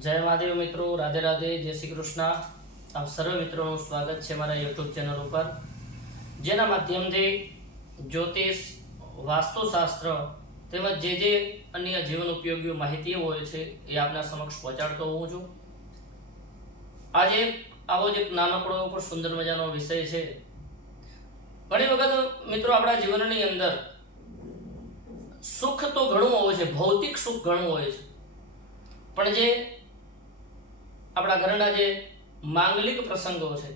જય મહાદેવ મિત્રો, રાધે રાધે, જય શ્રી કૃષ્ણ. આપ સર્વ મિત્રોનું સ્વાગત છે મારા યુટ્યુબ ચેનલ ઉપર. જેના માધ્યમથી જ્યોતિષ, વાસ્તુશાસ્ત્ર તેમજ જે જે અન્ય જીવન ઉપયોગી માહિતીઓ હોય છે એ આપના સમક્ષ પહોંચાડતો હોઉં છું. આજે આવો જ એક નાનકડો પણ સુંદર મજાનો વિષય છે. ઘણી વખત મિત્રો આપણા જીવનની અંદર સુખ તો ઘણું હોય છે, ભૌતિક સુખ ઘણું હોય છે. પણ જે આપણા ઘરના જે માંગલિક પ્રસંગો છે,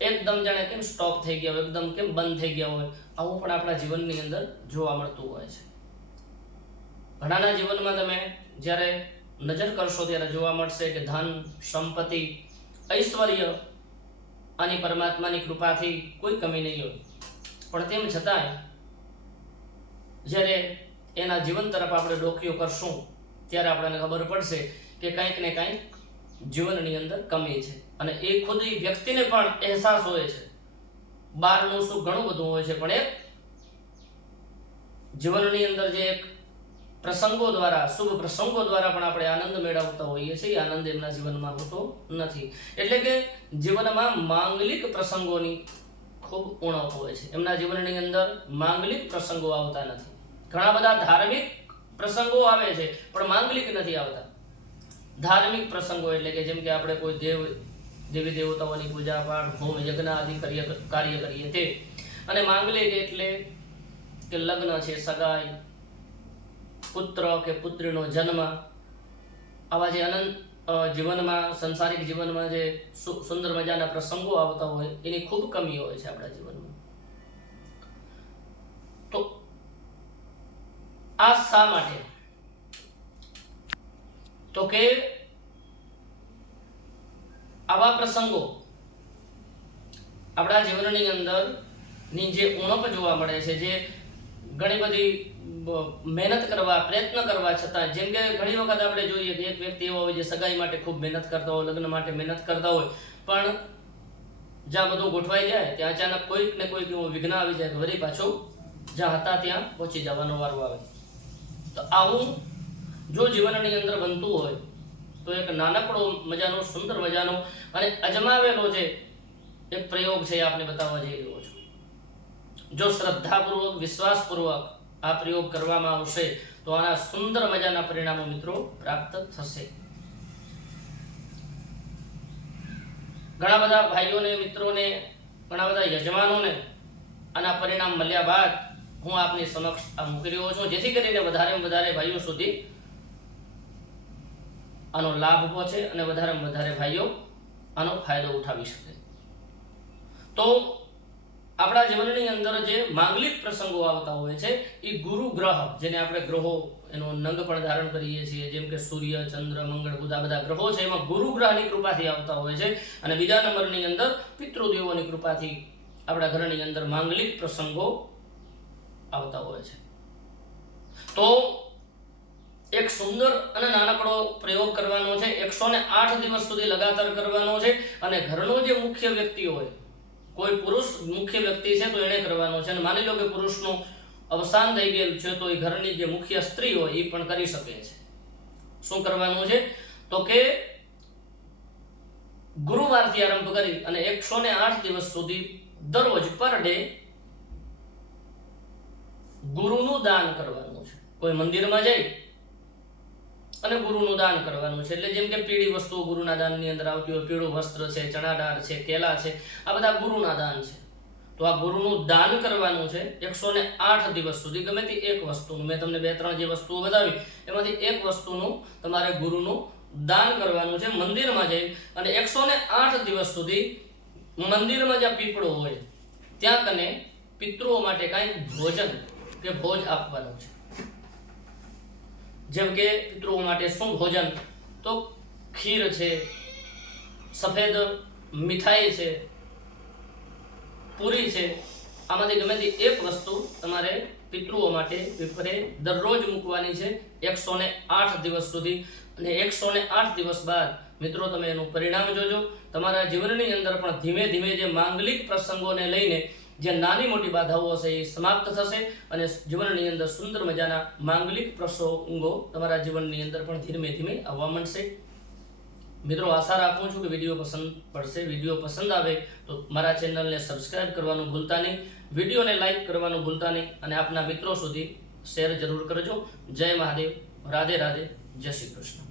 એકદમ જાણે કેમ સ્ટોપ થઈ ગયા હોય, એકદમ કેમ બંધ થઈ ગયા હોય, આવું પણ આપણા જીવનની અંદર જોવા મળતું હોય છે. ઘણાના જીવનમાં તમે જ્યારે નજર કરશો ત્યારે જોવા મળશે કે ધન, સંપત્તિ, ઐશ્વર્ય અને પરમાત્માની કૃપાથી કોઈ કમી નહીં હોય. પણ તેમ છતાંય, જ્યારે એના જીવન તરફ આપણે ડોકીઓ કરશું, ત્યારે આપણને ખબર પડશે કે કંઈક ને કંઈક જીવનની અંદર કમી છે. અને એ ખુદ એ વ્યક્તિને પણ અહેસાસ હોય છે. બહારનું સુખ ઘણું બધું હોય છે, પણ એક જીવનની અંદર જે એક પ્રસંગો દ્વારા, શુભ પ્રસંગો દ્વારા પણ આપણે આનંદ મેળવતા હોઈએ છીએ, એ આનંદ એમના જીવનમાં હોતો નથી. એટલે કે જીવનમાં માંગલિક પ્રસંગોની ખૂબ ઉણપ હોય છે. એમના જીવનની અંદર માંગલિક પ્રસંગો આવતા નથી. ઘણા બધા ધાર્મિક પ્રસંગો આવે છે, પણ માંગલિક નથી આવતા. ધાર્મિક પ્રસંગો એટલે કે જેમ કે આપણે કોઈ દેવ, દેવી દેવતાઓની પૂજા પાઠ હોમ યજ્ઞ આદિ કાર્ય કરીએ તે. અને માંગલિક એટલે કે લગ્ન છે સગાઈ, પુત્ર કે પુત્રીનો જન્મ. આવા જે અનંત જીવનમાં, સંસારિક જીવનમાં જે સુંદર મજાના પ્રસંગો આવતા હોય, એની ખૂબ કમી હોય છે આપણા જીવનમાં. તો આ શા માટે? તો કે આવા પ્રસંગો આપણા જીવનની અંદરની જે ઉણપ જોવા મળે છે, જે ઘણી બધી મહેનત કરવા, પ્રયત્ન કરવા છતાં, જેમ કે ઘણી વખત આપણે જોઈએ કે એક વ્યક્તિ એવો હોય જે સગાઈ માટે ખૂબ મહેનત કરતા હોય, લગ્ન માટે મહેનત કરતા હોય, પણ જ્યાં બધું ગોઠવાઈ જાય, ત્યાં અચાનક કોઈક ને કોઈક એવું વિઘ્ન આવી જાય કે વળી પાછું જ્યાં હતા ત્યાં પહોંચી જવાનો વારો આવે. તો આવું જો જીવનની અંદર બનતું હોય, તો એક નાનકડો મજાનો, સુંદર મજાનો અને અજમાવેલો જે એક પ્રયોગ છે આપને બતાવવા જઈ રહ્યો છું. જો શ્રદ્ધાપૂર્વક, વિશ્વાસપૂર્વક આ પ્રયોગ કરવામાં આવશે, તો આના સુંદર મજાના પરિણામો મિત્રો પ્રાપ્ત થશે. ઘણા બધા ભાઈઓને, મિત્રોને, ઘણા બધા યજમાનોને આના પરિણામ મળ્યા બાદ હું આપની સમક્ષ આ મૂકી રહ્યો છું. જેથી કરીને વધારે વધારે ભાઈઓ સુધી આનો લાભ પહોંચે અને વધારેમાં વધારે ભાઈઓ આનો ફાયદો ઉઠાવી શકે. તો આપણા જીવનની અંદર જે માંગલિક પ્રસંગો આવતા હોય છે, એ ગુરુ ગ્રહ, જેને આપણે ગ્રહો એનો નંગ પણ ધારણ કરીએ છીએ, જેમ કે સૂર્ય, ચંદ્ર, મંગળ, બુધ બધા ગ્રહો છે, એમાં ગુરુ ગ્રહની કૃપાથી આવતા હોય છે. અને બીજા નંબરની અંદર પિતૃદેવોની કૃપાથી આપણા ઘરની અંદર માંગલિક પ્રસંગો આવતા હોય છે. તો સુંદર અને નાનકડો પ્રયોગ કરવાનો છે. એકસો ને આઠ દિવસ સુધી લગાતાર કરવાનો છે અને ઘરનો જે મુખ્ય વ્યક્તિ હોય, કોઈ પુરુષ મુખ્ય વ્યક્તિ છે તો એણે કરવાનો છે. અને માની લો કે પુરુષનું અવસાન થઈ ગયેલું છે તો એ ઘરની જે મુખ્ય સ્ત્રી હોય એ પણ કરી શકે છે. શું કરવાનું છે? તો કે ગુરુવારથી આરંભ કરી અને એકસો ને આઠ દિવસ સુધી દરરોજ પર ડે ગુરુનું દાન કરવાનું છે. કોઈ મંદિરમાં જઈ અને ગુરુનું દાન કરવાનું છે. એટલે જેમ કે પીળી વસ્તુઓ ગુરુના દાનની અંદર આવતી હોય, પીળું વસ્ત્ર છે, ચણાદાર છે, કેલા છે, આ બધા ગુરુના દાન છે. તો આ ગુરુનું દાન કરવાનું છે એકસો ને આઠ દિવસ સુધી. ગમે તે એક વસ્તુનું, મેં તમને બે ત્રણ જે વસ્તુઓ બતાવી, એમાંથી એક વસ્તુનું તમારે ગુરુનું દાન કરવાનું છે મંદિરમાં જઈ અને એકસો ને આઠ દિવસ સુધી મંદિરમાં જ્યાં પીપળો હોય, ત્યાં કને પિતૃઓ માટે કાંઈ ભોજન કે ભોજ આપવાનું છે. જેમ કે પિતૃઓ માટે શું ભોજન, તો ખીર છે, સફેદ મીઠાઈ છે, પૂરી છે, આમાંથી ગમે તે એક વસ્તુ તમારે પિતૃઓ માટે વિપરે દરરોજ મૂકવાની છે એકસો ને આઠ દિવસ સુધી. અને એકસો ને આઠ દિવસ બાદ મિત્રો તમે એનું પરિણામ જોજો. તમારા જીવનની અંદર પણ ધીમે ધીમે જે માંગલિક પ્રસંગોને લઈને જે નાની મોટી બાધાઓ હશે એ સમાપ્ત થશે અને જીવનની અંદર સુંદર મજાના માંગલિક પ્રસંગો તમારા જીવનની અંદર પણ ધીમે ધીમે આવવા માંડશે. મિત્રો, આશા રાખું છું કે વીડિયો પસંદ પડશે. વીડિયો પસંદ આવે તો મારા ચેનલને સબસ્ક્રાઇબ કરવાનું ભૂલતા નહીં, વિડીયોને લાઈક કરવાનું ભૂલતા નહીં અને આપના મિત્રો સુધી શેર જરૂર કરજો. જય મહાદેવ. રાધે રાધે. જય શ્રી કૃષ્ણ.